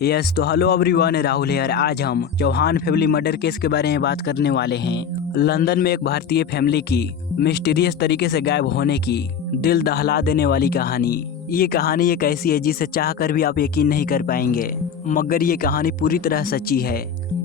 Yes तो hello everyone, Rahul है। आज हम चौहान फैमिली मर्डर केस के बारे में बात करने वाले हैं। लंदन में एक भारतीय फैमिली की मिस्टीरियस तरीके से गायब होने की दिल दहला देने वाली कहानी। ये कहानी एक ऐसी है जिसे चाहकर भी आप यकीन नहीं कर पाएंगे, मगर ये कहानी पूरी तरह सच्ची है।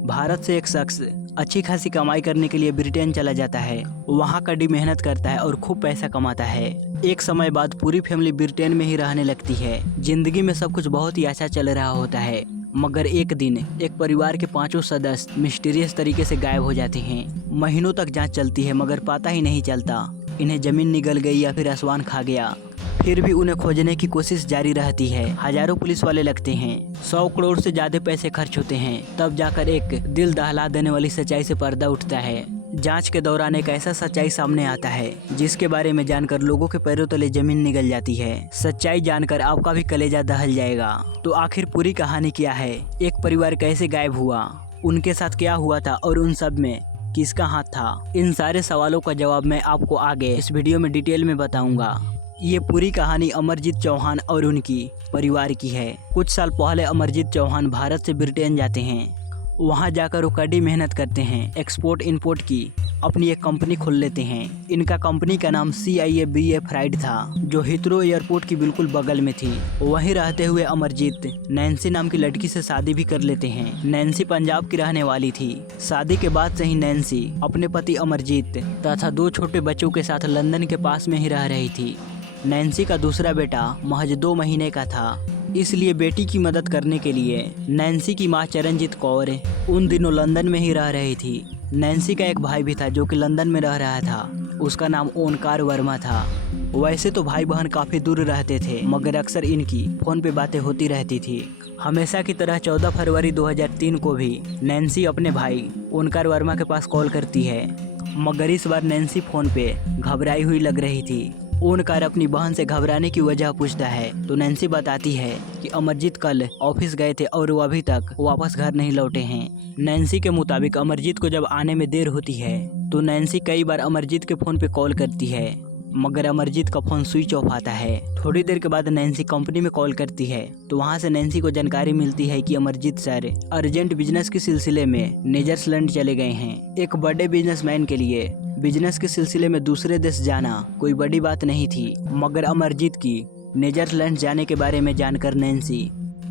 भारत से एक शख्स अच्छी खासी कमाई करने के लिए ब्रिटेन चला जाता है। वहाँ कड़ी मेहनत करता है और खूब पैसा कमाता है। एक समय बाद पूरी फैमिली ब्रिटेन में ही रहने लगती है। जिंदगी में सब कुछ बहुत ही अच्छा चल रहा होता है, मगर एक दिन एक परिवार के 5 सदस्य मिस्टीरियस तरीके से गायब हो जाते हैं। महीनों तक जांच चलती है, मगर पता ही नहीं चलता इन्हें जमीन निगल गई या फिर आसमान खा गया। फिर भी उन्हें खोजने की कोशिश जारी रहती है। हजारों पुलिस वाले लगते हैं, 100 करोड़ से ज्यादा पैसे खर्च होते हैं, तब जाकर एक दिल दहला देने वाली सच्चाई से पर्दा उठता है। जांच के दौरान एक ऐसा सच्चाई सामने आता है जिसके बारे में जानकर लोगों के पैरों तले जमीन निगल जाती है। सच्चाई जानकर आपका भी कलेजा दहल जाएगा। तो आखिर पूरी कहानी क्या है? एक परिवार कैसे गायब हुआ, उनके साथ क्या हुआ था और उन सब में किसका हाथ था? इन सारे सवालों का जवाब मैं आपको आगे इस वीडियो में डिटेल में बताऊंगा। ये पूरी कहानी अमरजीत चौहान और उनकी परिवार की है। कुछ साल पहले अमरजीत चौहान भारत से ब्रिटेन जाते हैं। वहाँ जाकर वो कड़ी मेहनत करते हैं। एक्सपोर्ट इंपोर्ट की अपनी एक कंपनी खोल लेते हैं। इनका कंपनी का नाम CIABA फ्राइड था, जो हीथ्रो एयरपोर्ट की बिल्कुल बगल में थी। वहीं रहते हुए अमरजीत नैन्सी नाम की लड़की से शादी भी कर लेते हैं। नैन्सी पंजाब की रहने वाली थी। शादी के बाद से ही नैन्सी अपने पति अमरजीत तथा 2 छोटे बच्चों के साथ लंदन के पास में ही रह रही थी। नैन्सी का दूसरा बेटा महज 2 महीने का था, इसलिए बेटी की मदद करने के लिए नैन्सी की मां चरणजीत कौर उन दिनों लंदन में ही रह रही थी। नैन्सी का एक भाई भी था जो कि लंदन में रह रहा था। उसका नाम ओंकार वर्मा था। वैसे तो भाई बहन काफ़ी दूर रहते थे, मगर अक्सर इनकी फ़ोन पे बातें होती रहती थी। हमेशा की तरह 14 फरवरी 2003 को भी नैन्सी अपने भाई ओंकार वर्मा के पास कॉल करती है, मगर इस बार नैन्सी फ़ोन पे घबराई हुई लग रही थी। ओंकार अपनी बहन से घबराने की वजह पूछता है तो नैन्सी बताती है कि अमरजीत कल ऑफिस गए थे और वो अभी तक वापस घर नहीं लौटे हैं। नैन्सी के मुताबिक अमरजीत को जब आने में देर होती है तो नैन्सी कई बार अमरजीत के फ़ोन पे कॉल करती है, मगर अमरजीत का फ़ोन स्विच ऑफ आता है। थोड़ी देर के बाद नैन्सी कंपनी में कॉल करती है तो वहाँ से नैन्सी को जानकारी मिलती है कि अमरजीत सर अर्जेंट बिजनेस के सिलसिले में नीदरलैंड चले गए हैं। एक बड़े बिजनेसमैन के लिए बिजनेस के सिलसिले में दूसरे देश जाना कोई बड़ी बात नहीं थी, मगर अमरजीत की नीदरलैंड जाने के बारे में जानकर नैन्सी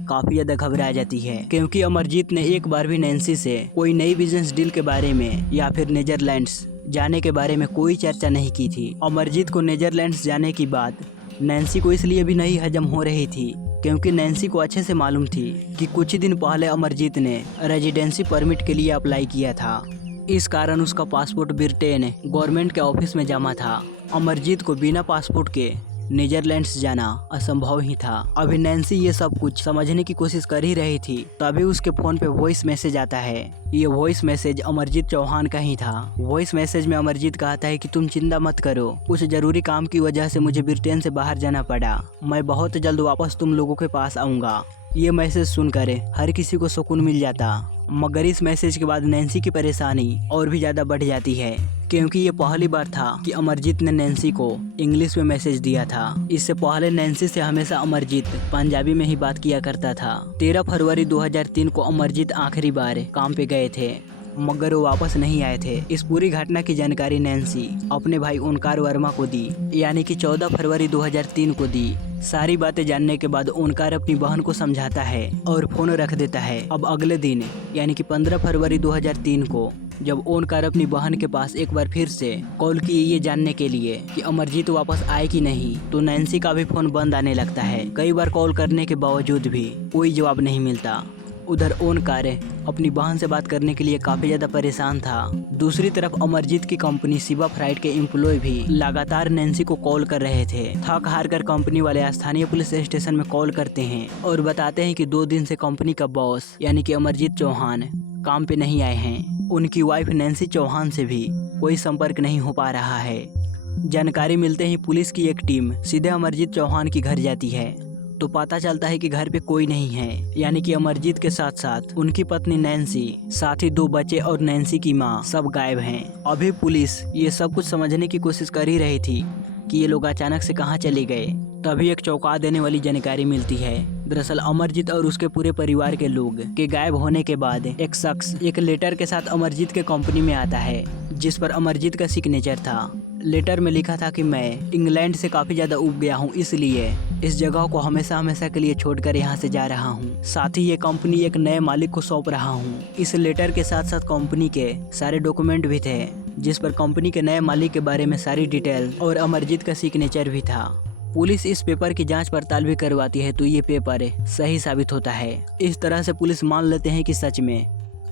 काफ़ी ज़्यादा घबरा जाती है, क्योंकि अमरजीत ने एक बार भी नैन्सी से कोई नई बिजनेस डील के बारे में या फिर नीदरलैंड्स जाने के बारे में कोई चर्चा नहीं की थी। अमरजीत को नीदरलैंड्स जाने की बात नैन्सी को इसलिए भी नहीं हजम हो रही थी क्योंकि नैन्सी को अच्छे से मालूम थी कि कुछ ही दिन पहले अमरजीत ने रेजिडेंसी परमिट के लिए अप्लाई किया था। इस कारण उसका पासपोर्ट ब्रिटेन गवर्नमेंट के ऑफिस में जमा था। अमरजीत को बिना पासपोर्ट के नीदरलैंड्स जाना असंभव ही था। अभी नैन्सी ये सब कुछ समझने की कोशिश कर ही रही थी, तभी उसके फ़ोन पे वॉइस मैसेज आता है। ये वॉइस मैसेज अमरजीत चौहान का ही था। वॉइस मैसेज में अमरजीत कहता है कि तुम चिंता मत करो, कुछ ज़रूरी काम की वजह से मुझे ब्रिटेन से बाहर जाना पड़ा, मैं बहुत जल्द वापस तुम लोगों के पास आऊँगा। ये मैसेज सुनकर हर किसी को सुकून मिल जाता, मगर इस मैसेज के बाद नैन्सी की परेशानी और भी ज़्यादा बढ़ जाती है, क्योंकि ये पहली बार था कि अमरजीत ने नैन्सी को इंग्लिश में मैसेज दिया था। इससे पहले नैन्सी से हमेशा अमरजीत पंजाबी में ही बात किया करता था। 13 फरवरी 2003 को अमरजीत आखिरी बार काम पे गए थे, मगर वो वापस नहीं आए थे। इस पूरी घटना की जानकारी नैन्सी अपने भाई ओंकार वर्मा को दी, यानी कि 14 फरवरी 2003 को दी। सारी बातें जानने के बाद ओंकार अपनी बहन को समझाता है और फोन रख देता है। अब अगले दिन यानी कि 15 फरवरी 2003 को जब ओंकार अपनी बहन के पास एक बार फिर से कॉल किए ये जानने के लिए कि अमरजीत वापस आए कि नहीं, तो नैन्सी का भी फोन बंद आने लगता है। कई बार कॉल करने के बावजूद भी कोई जवाब नहीं मिलता। उधर ओंकार अपनी बहन से बात करने के लिए काफ़ी ज़्यादा परेशान था। दूसरी तरफ अमरजीत की कंपनी शिवा फ्राइड के एम्प्लॉय भी लगातार नैन्सी को कॉल कर रहे थे। थक हार कर कंपनी वाले स्थानीय पुलिस स्टेशन में कॉल करते हैं और बताते हैं कि 2 दिन से कंपनी का बॉस यानी कि अमरजीत चौहान काम पे नहीं आए हैं। उनकी वाइफ नैन्सी चौहान से भी कोई संपर्क नहीं हो पा रहा है। जानकारी मिलते ही पुलिस की एक टीम सीधे अमरजीत चौहान की घर जाती है तो पता चलता है कि घर पे कोई नहीं है, यानी कि अमरजीत के साथ साथ उनकी पत्नी नैन्सी, साथ ही 2 बच्चे और नैन्सी की मां सब गायब हैं। अभी पुलिस ये सब कुछ समझने की कोशिश कर ही रही थी कि ये लोग अचानक से कहाँ चले गए। तभी एक चौंका देने वाली जानकारी मिलती है। दरअसल अमरजीत और उसके पूरे परिवार के लोग के गायब होने के बाद एक शख्स एक लेटर के साथ अमरजीत के कंपनी में आता है, जिस पर अमरजीत का सिग्नेचर था। लेटर में लिखा था कि मैं इंग्लैंड से काफी ज्यादा ऊब गया हूँ, इसलिए इस जगह को हमेशा हमेशा के लिए छोड़कर यहाँ से जा रहा हूँ। साथ ही ये कंपनी एक नए मालिक को सौंप रहा हूँ। इस लेटर के साथ साथ कंपनी के सारे डॉक्यूमेंट भी थे, जिस पर कंपनी के नए मालिक के बारे में सारी डिटेल और अमरजीत का सिग्नेचर भी था। पुलिस इस पेपर की जांच पड़ताल भी करवाती है तो ये पेपर सही साबित होता है। इस तरह से पुलिस मान लेते हैं कि सच में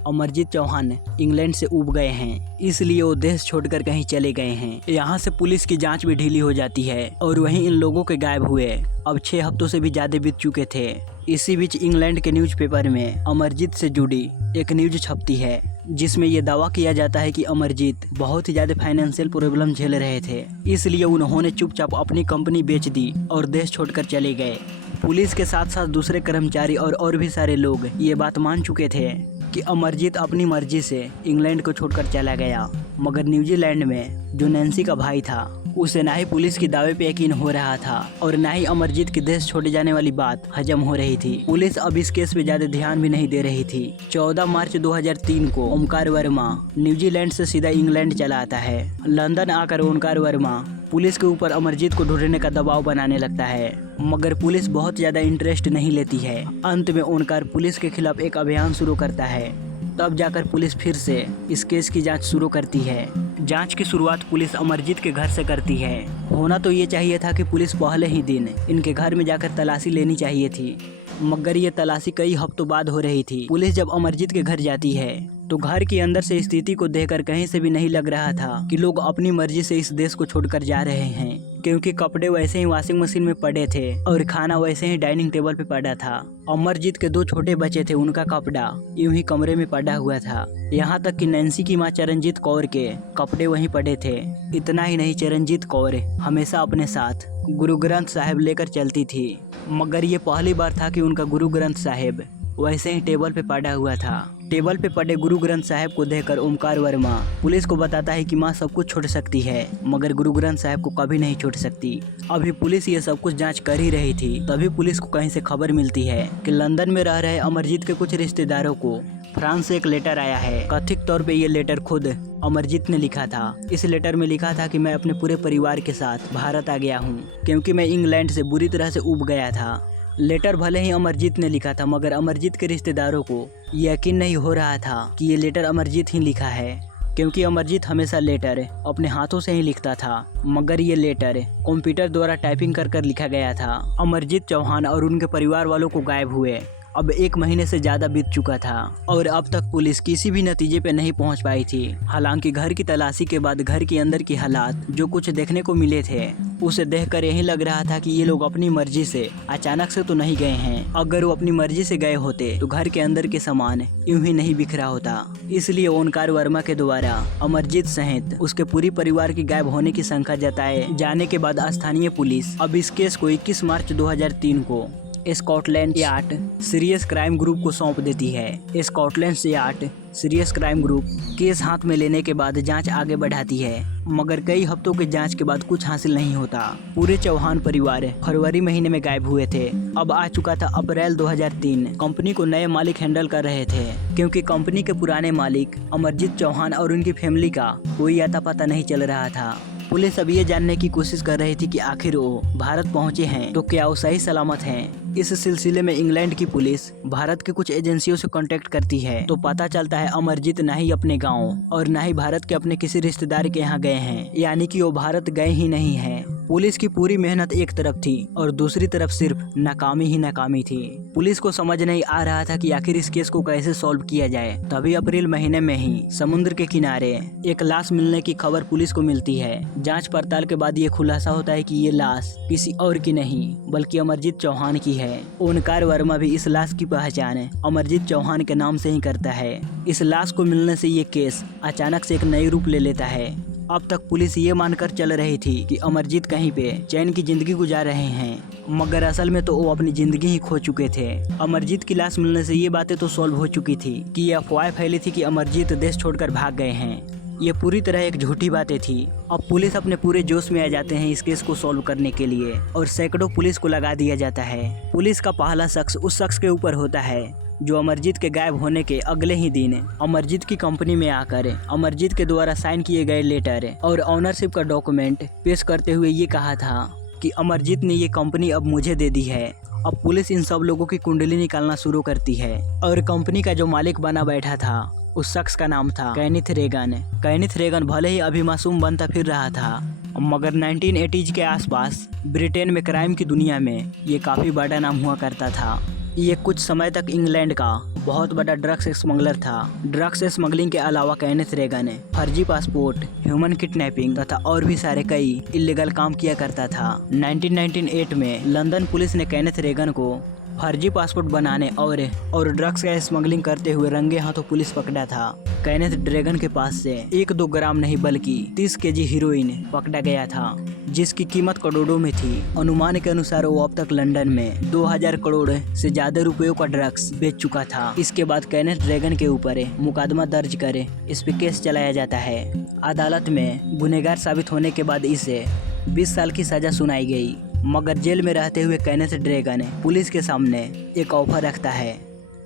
अमरजीत चौहान इंग्लैंड से ऊब गए हैं, इसलिए वो देश छोड़कर कहीं चले गए हैं। यहाँ से पुलिस की जांच भी ढीली हो जाती है और वहीं इन लोगों के गायब हुए अब 6 हफ्तों से भी ज्यादा बीत चुके थे। इसी बीच इंग्लैंड के न्यूज़पेपर में अमरजीत से जुड़ी एक न्यूज छपती है, जिसमें ये दावा किया जाता है कि अमरजीत बहुत ही ज्यादा फाइनेंशियल प्रॉब्लम झेल रहे थे, इसलिए उन्होंने चुपचाप अपनी कंपनी बेच दी और देश छोड़कर चले गए। पुलिस के साथ साथ दूसरे कर्मचारी और भी सारे लोग ये बात मान चुके थे कि अमरजीत अपनी मर्जी से इंग्लैंड को छोड़कर चला गया, मगर न्यूजीलैंड में जो नैन्सी का भाई था उसे ना ही पुलिस की दावे पे यकीन हो रहा था और ना ही अमरजीत की देश छोड़े जाने वाली बात हजम हो रही थी। पुलिस अब इस केस पे ज्यादा ध्यान भी नहीं दे रही थी। 14 मार्च 2003 को ओमकार वर्मा न्यूजीलैंड से सीधा इंग्लैंड चला आता है। लंदन आकर ओमकार वर्मा पुलिस के ऊपर अमरजीत को ढूंढने का दबाव बनाने लगता है, मगर पुलिस बहुत ज्यादा इंटरेस्ट नहीं लेती है। अंत में ओमकार पुलिस के खिलाफ एक अभियान शुरू करता है। तब जाकर पुलिस फिर से इस केस की जांच शुरू करती है। जांच की शुरुआत पुलिस अमरजीत के घर से करती है। होना तो ये चाहिए था कि पुलिस पहले ही दिन इनके घर में जाकर तलाशी लेनी चाहिए थी, मगर ये तलाशी कई हफ्तों बाद हो रही थी। पुलिस जब अमरजीत के घर जाती है तो घर के अंदर से स्थिति को देखकर कहीं से भी नहीं लग रहा था कि लोग अपनी मर्जी से इस देश को छोड़कर जा रहे हैं, क्योंकि कपड़े वैसे ही वॉशिंग मशीन में पड़े थे और खाना वैसे ही डाइनिंग टेबल पे पड़ा था। अमरजीत के 2 छोटे बच्चे थे, उनका कपड़ा यूं ही कमरे में पड़ा हुआ था। यहाँ तक कि नैन्सी की मां चरणजीत कौर के कपड़े वहीं पड़े थे। इतना ही नहीं, चरणजीत कौर हमेशा अपने साथ गुरु ग्रंथ साहिब लेकर चलती थी, मगर ये पहली बार था कि उनका गुरु ग्रंथ साहिब वैसे ही टेबल पे पड़ा हुआ था। टेबल पे पड़े गुरु ग्रंथ साहिब को देखकर ओमकार वर्मा पुलिस को बताता है कि माँ सब कुछ छोड़ सकती है, मगर गुरु ग्रंथ साहिब को कभी नहीं छोड़ सकती। अभी पुलिस ये सब कुछ जांच कर ही रही थी, तभी पुलिस को कहीं से खबर मिलती है कि लंदन में रह रहे अमरजीत के कुछ रिश्तेदारों को फ्रांस से एक लेटर आया है। कथित तौर पे ये लेटर खुद अमरजीत ने लिखा था। इस लेटर में लिखा था कि मैं अपने पूरे परिवार के साथ भारत आ गया हूँ, क्योंकि मैं इंग्लैंड से बुरी तरह से ऊब गया था। लेटर भले ही अमरजीत ने लिखा था, मगर अमरजीत के रिश्तेदारों को यकीन नहीं हो रहा था कि ये लेटर अमरजीत ही लिखा है, क्योंकि अमरजीत हमेशा लेटर अपने हाथों से ही लिखता था, मगर ये लेटर कंप्यूटर द्वारा टाइपिंग कर लिखा गया था। अमरजीत चौहान और उनके परिवार वालों को गायब हुए अब 1 महीने से ज्यादा बीत चुका था और अब तक पुलिस किसी भी नतीजे पे नहीं पहुंच पाई थी। हालांकि घर की तलाशी के बाद घर के अंदर की हालात जो कुछ देखने को मिले थे, उसे देखकर यही लग रहा था कि ये लोग अपनी मर्जी से अचानक से तो नहीं गए हैं। अगर वो अपनी मर्जी से गए होते तो घर के अंदर के सामान यूं ही नहीं बिखरा होता। इसलिए ओमकार वर्मा के द्वारा अमरजीत सहित उसके पूरी परिवार की गायब होने की शंका जताए जाने के बाद स्थानीय पुलिस अब इस केस को 21 मार्च 2003 को Scotland yard serious crime group को सौंप देती है। Scotland yard serious crime group case हाथ में लेने के बाद जांच आगे बढ़ाती है, मगर कई हफ्तों के जांच के बाद कुछ हासिल नहीं होता। पूरे चौहान परिवार फरवरी महीने में गायब हुए थे। अब आ चुका था अप्रैल 2003। कंपनी को नए मालिक हैंडल कर रहे थे, क्योंकि कंपनी के पुराने मालिक अमरजीत चौहान और उनकी फैमिली का कोई आता पता नहीं चल रहा था। पुलिस अब ये जानने की कोशिश कर रही थी कि आखिर वो भारत पहुंचे हैं तो क्या वो सही सलामत हैं। इस सिलसिले में इंग्लैंड की पुलिस भारत के कुछ एजेंसियों से कांटेक्ट करती है, तो पता चलता है अमरजीत ना ही अपने गांव और ना ही भारत के अपने किसी रिश्तेदार के यहाँ गए हैं, यानी कि वो भारत गए ही नहीं हैं। पुलिस की पूरी मेहनत एक तरफ थी और दूसरी तरफ सिर्फ नाकामी ही नाकामी थी। पुलिस को समझ नहीं आ रहा था कि आखिर इस केस को कैसे सॉल्व किया जाए। तभी अप्रैल महीने में ही समुद्र के किनारे एक लाश मिलने की खबर पुलिस को मिलती है। जांच पड़ताल के बाद ये खुलासा होता है कि ये लाश किसी और की नहीं बल्कि अमरजीत चौहान की है। ओमकार वर्मा भी इस लाश की पहचान अमरजीत चौहान के नाम से ही करता है। इस लाश को मिलने से ये केस अचानक से एक नई रूप ले लेता है। अब तक पुलिस ये मानकर चल रही थी कि अमरजीत कहीं पे चैन की जिंदगी गुजार रहे हैं, मगर असल में तो वो अपनी जिंदगी ही खो चुके थे। अमरजीत की लाश मिलने से ये बातें तो सॉल्व हो चुकी थी कि ये अफवाह फैली थी कि अमरजीत देश छोड़कर भाग गए हैं, ये पूरी तरह एक झूठी बातें थी। अब पुलिस अपने पूरे जोश में आ जाते हैं इस केस को सॉल्व करने के लिए और सैकड़ों पुलिस को लगा दिया जाता है। पुलिस का पहला शख्स उस शख्स के ऊपर होता है जो अमरजीत के गायब होने के अगले ही दिन अमरजीत की कंपनी में आकर अमरजीत के द्वारा साइन किए गए लेटर और ऑनरशिप का डॉक्यूमेंट पेश करते हुए ये कहा था कि अमरजीत ने ये कंपनी अब मुझे दे दी है। अब पुलिस इन सब लोगों की कुंडली निकालना शुरू करती है और कंपनी का जो मालिक बना बैठा था उस शख्स का नाम था केनिथ रेगन। केनिथ रेगन भले ही अभी मासूम बनता फिर रहा था, मगर 1980s के आसपास ब्रिटेन में क्राइम की दुनिया में ये काफ़ी बड़ा नाम हुआ करता था। ये कुछ समय तक इंग्लैंड का बहुत बड़ा ड्रग्स स्मगलर था। ड्रग्स स्मगलिंग के अलावा केनिथ रेगन फर्जी पासपोर्ट, ह्यूमन किडनैपिंग तथा और भी सारे कई इलीगल काम किया करता था। 1998 में लंदन पुलिस ने केनिथ रेगन को फर्जी पासपोर्ट बनाने और ड्रग्स का स्मगलिंग करते हुए रंगे हाथों पुलिस पकड़ा था। केनिथ रेगन के पास से 1-2 ग्राम नहीं बल्कि 30 केजी हीरोइन पकड़ा गया था, जिसकी कीमत करोड़ों में थी। अनुमान के अनुसार वो अब तक लंदन में 2000 करोड़ से ज्यादा रुपयों का ड्रग्स बेच चुका था। इसके बाद केनिथ रेगन के ऊपर मुकदमा दर्ज कर इस पे केस चलाया जाता है। अदालत में गुनहगार साबित होने के बाद इसे 20 साल की सजा सुनाई गई, मगर जेल में रहते हुए केनिथ रेगन पुलिस के सामने एक ऑफर रखता है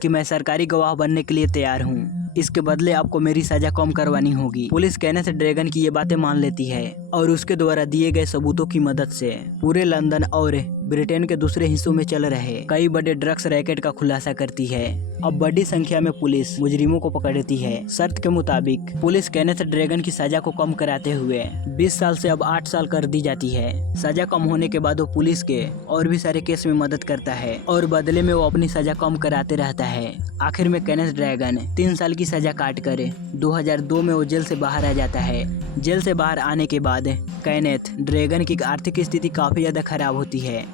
कि मैं सरकारी गवाह बनने के लिए तैयार हूँ, इसके बदले आपको मेरी सजा कम करवानी होगी। पुलिस केनिथ रेगन की ये बातें मान लेती है और उसके द्वारा दिए गए सबूतों की मदद से पूरे लंदन और ब्रिटेन के दूसरे हिस्सों में चल रहे कई बड़े ड्रग्स रैकेट का खुलासा करती है। अब बड़ी संख्या में पुलिस मुजरिमों को पकड़ती है। शर्त के मुताबिक पुलिस केनिथ रेगन की सजा को कम कराते हुए 20 साल से अब 8 साल कर दी जाती है। सजा कम होने के बाद वो पुलिस के और भी सारे केस में मदद करता है और बदले में वो अपनी सजा कम कराते रहता है। आखिर में केनिथ रेगन 3 साल की सजा काट कर 2002 में वो जेल से बाहर आ जाता है। जेल से बाहर आने के बाद केनिथ रेगन की आर्थिक स्थिति काफी ज्यादा खराब होती है।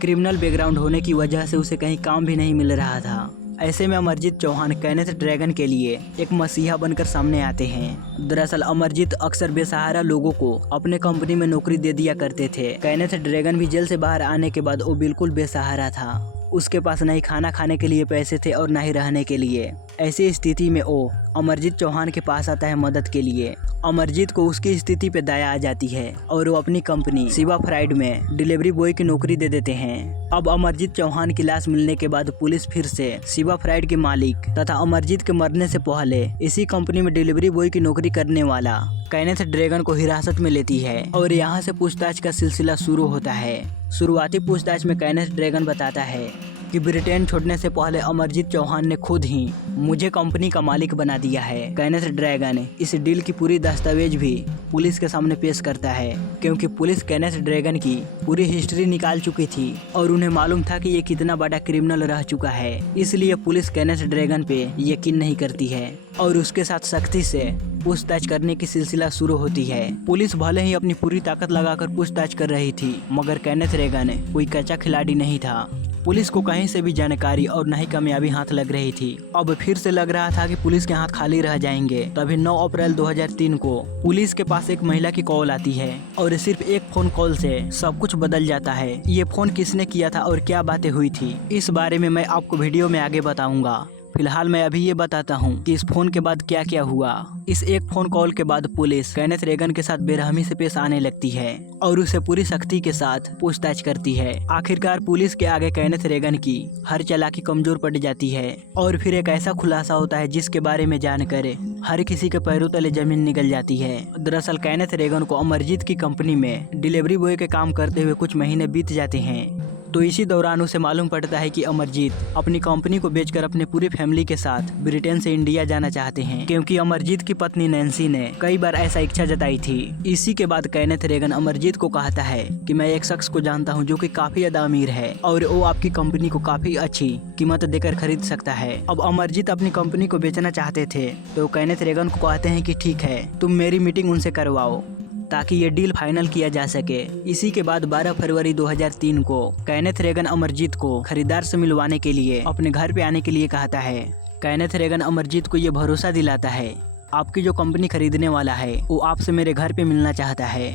क्रिमिनल बैकग्राउंड होने की वजह से उसे कहीं काम भी नहीं मिल रहा था। ऐसे में अमरजीत चौहान केनिथ रेगन के लिए एक मसीहा बनकर सामने आते हैं। दरअसल अमरजीत अक्सर बेसहारा लोगों को अपने कंपनी में नौकरी दे दिया करते थे। केनिथ रेगन भी जेल से बाहर आने के बाद वो बिल्कुल बेसहारा था। उसके पास न ही खाना खाने के लिए पैसे थे और न ही रहने के लिए। ऐसी स्थिति में वो अमरजीत चौहान के पास आता है मदद के लिए। अमरजीत को उसकी स्थिति पे दया आ जाती है और वो अपनी कंपनी शिवा फ्राइड में डिलीवरी बॉय की नौकरी दे देते हैं। अब अमरजीत चौहान की लाश मिलने के बाद पुलिस फिर से शिवा फ्राइड के मालिक तथा अमरजीत के मरने से पहले इसी कंपनी में डिलीवरी बॉय की नौकरी करने वाला केनिथ रेगन को हिरासत में लेती है और यहाँ से पूछताछ का सिलसिला शुरू होता है। शुरुआती पूछताछ में केनिथ रेगन बताता है कि ब्रिटेन छोड़ने से पहले अमरजीत चौहान ने खुद ही मुझे कंपनी का मालिक बना दिया है। केनिथ रेगन इस डील की पूरी दस्तावेज भी पुलिस के सामने पेश करता है, क्योंकि पुलिस केनिथ रेगन की पूरी हिस्ट्री निकाल चुकी थी और उन्हें मालूम था कि ये कितना बड़ा क्रिमिनल रह चुका है। इसलिए पुलिस केनिथ रेगन पे यकीन नहीं करती है और उसके साथ सख्ती से पूछताछ करने की सिलसिला शुरू होती है। पुलिस भले ही अपनी पूरी ताकत लगाकर पूछताछ कर रही थी, मगर केनिथ रेगन कोई कच्चा खिलाड़ी नहीं था। पुलिस को कहीं से भी जानकारी और न ही कामयाबी हाथ लग रही थी। अब फिर से लग रहा था कि पुलिस के हाथ खाली रह जाएंगे। तभी 9 अप्रैल 2003 को पुलिस के पास एक महिला की कॉल आती है और सिर्फ एक फोन कॉल से सब कुछ बदल जाता है। ये फोन किसने किया था और क्या बातें हुई थी, इस बारे में मैं आपको वीडियो में आगे बताऊंगा। फिलहाल मैं अभी ये बताता हूँ कि इस फोन के बाद क्या क्या हुआ। इस एक फोन कॉल के बाद पुलिस केनिथ रेगन के साथ बेरहमी से पेश आने लगती है और उसे पूरी सख्ती के साथ पूछताछ करती है। आखिरकार पुलिस के आगे केनिथ रेगन की हर चालाकी कमजोर पड़ जाती है और फिर एक ऐसा खुलासा होता है जिसके बारे में जानकर हर किसी के पैरों तले जमीन निकल जाती है। दरअसल केनिथ रेगन को अमरजीत की कंपनी में डिलीवरी बॉय के काम करते हुए कुछ महीने बीत जाते हैं। तो इसी दौरान उसे मालूम पड़ता है कि अमरजीत अपनी कंपनी को बेचकर अपने पूरी फैमिली के साथ ब्रिटेन से इंडिया जाना चाहते हैं, क्योंकि अमरजीत की पत्नी नैन्सी ने कई बार ऐसा इच्छा जताई थी। इसी के बाद केनिथ रेगन अमरजीत को कहता है कि मैं एक शख्स को जानता हूं जो कि काफी ज्यादा अमीर है और वो आपकी कंपनी को काफी अच्छी कीमत देकर खरीद सकता है। अब अमरजीत अपनी कंपनी को बेचना चाहते थे तो केनिथ रेगन को कहते हैं कि ठीक है, तुम मेरी मीटिंग उनसे करवाओ ताकि ये डील फाइनल किया जा सके। इसी के बाद 12 फरवरी 2003 को केनिथ रेगन अमरजीत को खरीदार से मिलवाने के लिए अपने घर पे आने के लिए कहता है। केनिथ रेगन अमरजीत को ये भरोसा दिलाता है आपकी जो कंपनी खरीदने वाला है वो आपसे मेरे घर पे मिलना चाहता है।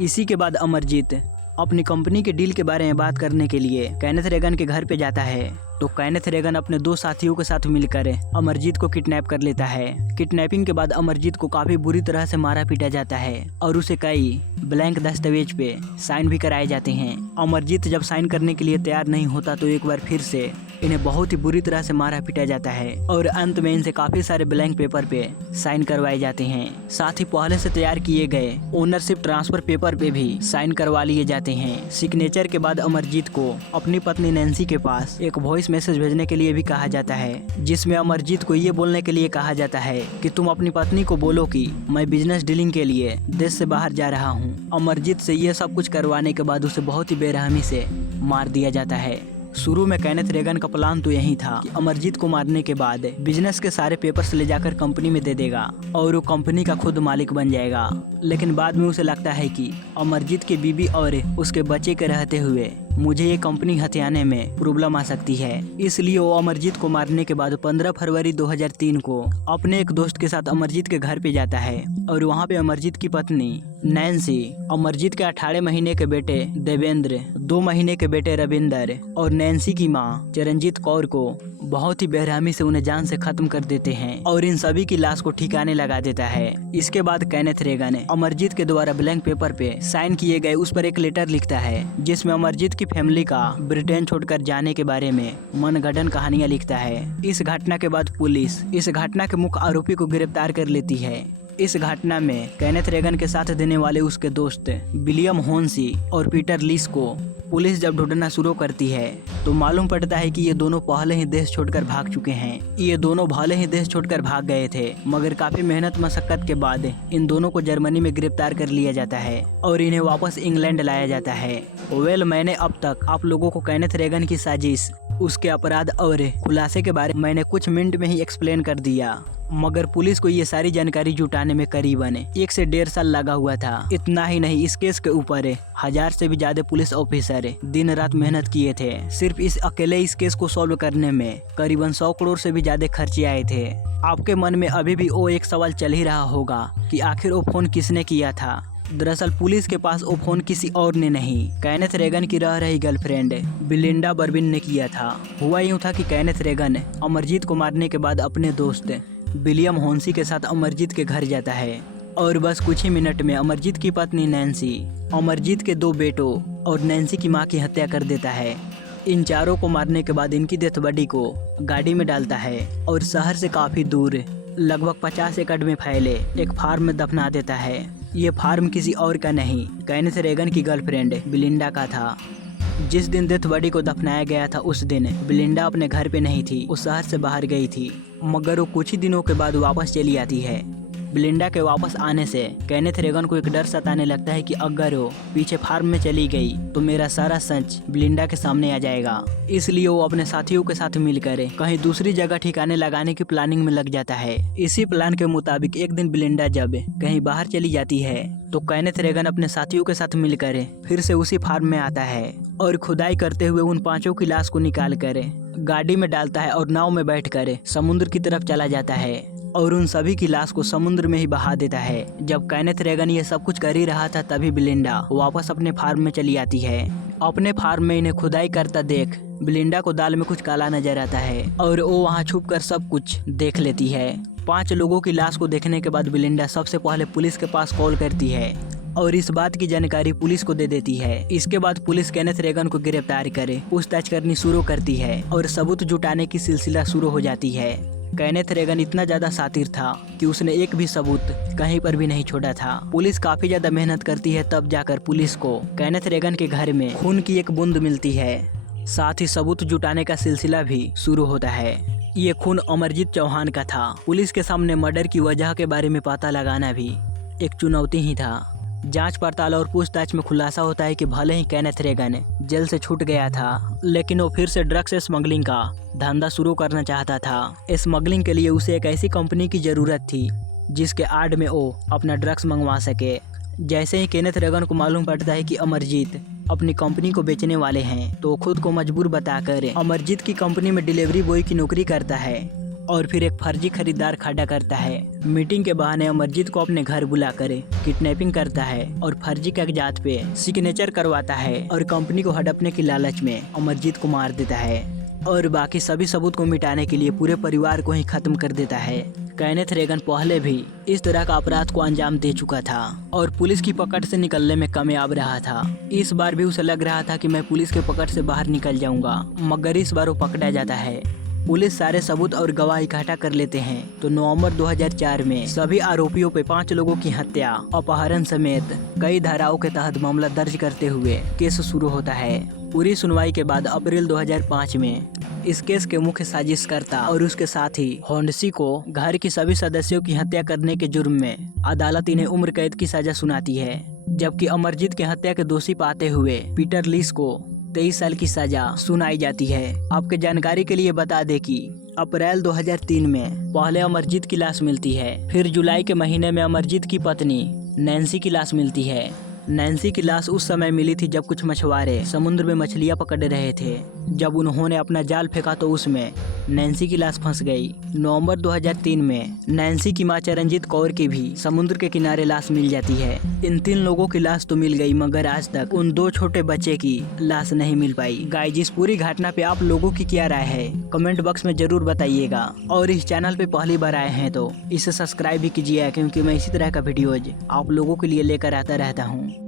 इसी के बाद अमरजीत अपनी कंपनी के डील के बारे में बात करने के लिए केनेथ रेगन के घर पे जाता है। तो केनेथ रेगन अपने 2 साथियों के साथ मिलकर अमरजीत को किडनैप कर लेता है। किडनैपिंग के बाद अमरजीत को काफी बुरी तरह से मारा पीटा जाता है और उसे कई ब्लैंक दस्तावेज पे साइन भी कराए जाते हैं। अमरजीत जब साइन करने के लिए तैयार नहीं होता तो एक बार फिर से इन्हें बहुत ही बुरी तरह से मारा पीटा जाता है और अंत में इनसे काफी सारे ब्लैंक पेपर पे साइन करवाए जाते हैं। साथ ही पहले से तैयार किए गए ओनरशिप ट्रांसफर पेपर पे भी साइन करवा लिए जाते हैं। सिग्नेचर के बाद अमरजीत को अपनी पत्नी नैन्सी के पास एक वॉइस मैसेज भेजने के लिए भी कहा जाता है, जिसमें अमरजीत को ये बोलने के लिए कहा जाता है कि तुम अपनी पत्नी को बोलो कि मैं बिजनेस डीलिंग के लिए देश से बाहर जा रहा हूँ। अमरजीत से ये सब कुछ करवाने के बाद उसे बहुत ही बेरहमी से मार दिया जाता है। शुरू में केनेथ रेगन का प्लान तो यही था कि अमरजीत को मारने के बाद बिजनेस के सारे पेपर्स ले जाकर कंपनी में दे देगा और वो कंपनी का खुद मालिक बन जाएगा। लेकिन बाद में उसे लगता है कि अमरजीत की बीवी और उसके बच्चे के रहते हुए मुझे ये कंपनी हथियाने में प्रॉब्लम आ सकती है, इसलिए वो अमरजीत को मारने के बाद 15 फरवरी 2003 को अपने एक दोस्त के साथ अमरजीत के घर पे जाता है और वहाँ पे अमरजीत की पत्नी नैन्सी, अमरजीत के 18 महीने के बेटे देवेंद्र, 2 महीने के बेटे रविंदर और नैन्सी की माँ चरणजीत कौर को बहुत ही बेरहमी से उन्हें जान से खत्म कर देते हैं और इन सभी की लाश को ठिकाने लगा देता है। इसके बाद केनेथ रेगन अमरजीत के द्वारा ब्लैंक पेपर पे साइन किए गए उस पर एक लेटर लिखता है, जिसमें अमरजीत की फैमिली का ब्रिटेन छोड़कर जाने के बारे में मनगढ़ंत कहानियां लिखता है। इस घटना के बाद पुलिस इस घटना के मुख्य आरोपी को गिरफ्तार कर लेती है। इस घटना में केनेथ रेगन के साथ देने वाले उसके दोस्त विलियम होन्सी और पीटर लीस को पुलिस जब ढूंढना शुरू करती है तो मालूम पड़ता है कि ये दोनों पहले ही देश छोड़कर भाग चुके हैं। ये दोनों भले ही देश छोड़कर भाग गए थे, मगर काफी मेहनत मशक्कत के बाद इन दोनों को जर्मनी में गिरफ्तार कर लिया जाता है और इन्हें वापस इंग्लैंड लाया जाता है। मैंने अब तक आप लोगों को केनेथ रेगन की साजिश, उसके अपराध और खुलासे के बारे में मैंने कुछ मिनट में ही एक्सप्लेन कर दिया, मगर पुलिस को ये सारी जानकारी जुटाने में करीबन 1 से 1.5 साल लगा हुआ था। इतना ही नहीं, इस केस के ऊपर 1000 से भी ज्यादा पुलिस ऑफिसर दिन रात मेहनत किए थे। सिर्फ इस अकेले इस केस को सॉल्व करने में करीबन 100 करोड़ से भी ज्यादा खर्चे आए थे। आपके मन में अभी भी वो एक सवाल चल ही रहा होगा कि आखिर वो फोन किसने किया था। दरअसल पुलिस के पास वो फोन किसी और ने नहीं, केनेथ रेगन की रह रही गर्लफ्रेंड बिलिंडा बर्बिन ने किया था। हुआ यूँ था कि केनेथ रेगन अमरजीत को मारने के बाद अपने दोस्त विलियम होन्सी के साथ अमरजीत के घर जाता है और बस कुछ ही मिनट में अमरजीत की पत्नी नैन्सी, अमरजीत के 2 बेटों और नैन्सी की मां की हत्या कर देता है। इन चारों को मारने के बाद इनकी डेथ बॉडी को गाड़ी में डालता है और शहर से काफी दूर लगभग 50 एकड़ में फैले एक फार्म में दफना देता है। ये फार्म किसी और का नहीं, केनेथ रेगन की गर्लफ्रेंड बिलिंडा का था। जिस दिन डेथ बॉडी को दफनाया गया था उस दिन बिलिंडा अपने घर पे नहीं थी, वो शहर से बाहर गई थी, मगर वो कुछ ही दिनों के बाद वापस चली आती है। बिलिंडा के वापस आने से केनेथ रेगन को एक डर सताने लगता है कि अगर वो पीछे फार्म में चली गई तो मेरा सारा सच बिलिंडा के सामने आ जाएगा। इसलिए वो अपने साथियों के साथ मिलकर कहीं दूसरी जगह ठिकाने लगाने की प्लानिंग में लग जाता है। इसी प्लान के मुताबिक एक दिन बिलिंडा जब कहीं बाहर चली जाती है तो केनेथ रेगन अपने साथियों के साथ मिलकर फिर से उसी फार्म में आता है और खुदाई करते हुए उन 5 की लाश को निकाल कर गाड़ी में डालता है और नाव में बैठकर समुद्र की तरफ चला जाता है और उन सभी की लाश को समुद्र में ही बहा देता है। जब केनेथ रेगन ये सब कुछ कर ही रहा था तभी बिलिंडा वापस अपने फार्म में चली आती है। अपने फार्म में इन्हें खुदाई करता देख बिलिंडा को दाल में कुछ काला नजर आता है और वो वहाँ छुप कर सब कुछ देख लेती है। 5 लोगों की लाश को देखने के बाद बिलिंडा सबसे पहले पुलिस के पास कॉल करती है और इस बात की जानकारी पुलिस को दे देती है। इसके बाद पुलिस केनेथ रेगन को गिरफ्तार करे पूछताछ करनी शुरू करती है और सबूत जुटाने की सिलसिला शुरू हो जाती है। केनेथ रेगन इतना ज्यादा शातिर था कि उसने एक भी सबूत कहीं पर भी नहीं छोड़ा था। पुलिस काफी ज्यादा मेहनत करती है, तब जाकर पुलिस को केनेथ रेगन के घर में खून की एक बूंद मिलती है। साथ ही सबूत जुटाने का सिलसिला भी शुरू होता है। ये खून अमरजीत चौहान का था। पुलिस के सामने मर्डर की वजह के बारे में पता लगाना भी एक चुनौती ही था। जांच पड़ताल और पूछताछ में खुलासा होता है कि भले ही केनेथ रेगन जेल से छूट गया था, लेकिन वो फिर से ड्रग्स स्मगलिंग का धंधा शुरू करना चाहता था। स्मगलिंग के लिए उसे एक ऐसी कंपनी की जरूरत थी जिसके आड़ में वो अपना ड्रग्स मंगवा सके। जैसे ही केनेथ रेगन को मालूम पड़ता है कि अमरजीत अपनी कंपनी को बेचने वाले हैं तो खुद को मजबूर बताकर अमरजीत की कंपनी में डिलीवरी बॉय की नौकरी करता है और फिर एक फर्जी खरीदार खड़ा करता है। मीटिंग के बहाने अमरजीत को अपने घर बुलाकर किडनैपिंग करता है और फर्जी कागजात पे सिग्नेचर करवाता है और कंपनी को हड़पने की लालच में अमरजीत को मार देता है और बाकी सभी सबूत को मिटाने के लिए पूरे परिवार को ही खत्म कर देता है। केनेथ रेगन पहले भी इस तरह का अपराध को अंजाम दे चुका था और पुलिस की पकड़ से निकलने में कामयाब रहा था। इस बार भी उसे लग रहा था कि मैं पुलिस के पकड़ से बाहर निकल जाऊंगा, मगर इस बार वो पकड़ा जाता है। पुलिस सारे सबूत और गवाह इकट्ठा कर लेते हैं तो नवंबर 2004 में सभी आरोपियों पे 5 लोगों की हत्या, अपहरण समेत कई धाराओं के तहत मामला दर्ज करते हुए केस शुरू होता है। पूरी सुनवाई के बाद अप्रैल 2005 में इस केस के मुख्य साजिशकर्ता और उसके साथी होंडसी को घर की सभी सदस्यों की हत्या करने के जुर्म में अदालत इन्हें उम्र कैद की सजा सुनाती है, जबकि अमरजीत की हत्या के दोषी पाते हुए पीटर लीस को 23 साल की सजा सुनाई जाती है। आपके जानकारी के लिए बता दें कि अप्रैल 2003 में पहले अमरजीत की लाश मिलती है, फिर जुलाई के महीने में अमरजीत की पत्नी नैन्सी की लाश मिलती है। नैन्सी की लाश उस समय मिली थी जब कुछ मछुआरे समुद्र में मछलियां पकड़ रहे थे। जब उन्होंने अपना जाल फेंका तो उसमें नैन्सी की लाश फंस गई। नवंबर 2003 में नैन्सी की मां चरणजीत कौर की भी समुद्र के किनारे लाश मिल जाती है। इन 3 लोगों की लाश तो मिल गई, मगर आज तक उन 2 छोटे बच्चे की लाश नहीं मिल पाई। गाइस, इस पूरी घटना पे आप लोगों की क्या राय है कमेंट बॉक्स में जरूर बताइएगा और इस चैनल पे पहली बार आए हैं तो इसे सब्सक्राइब भी कीजिए, क्योंकि मैं इसी तरह का वीडियोज आप लोगों के लिए लेकर आता रहता हूँ।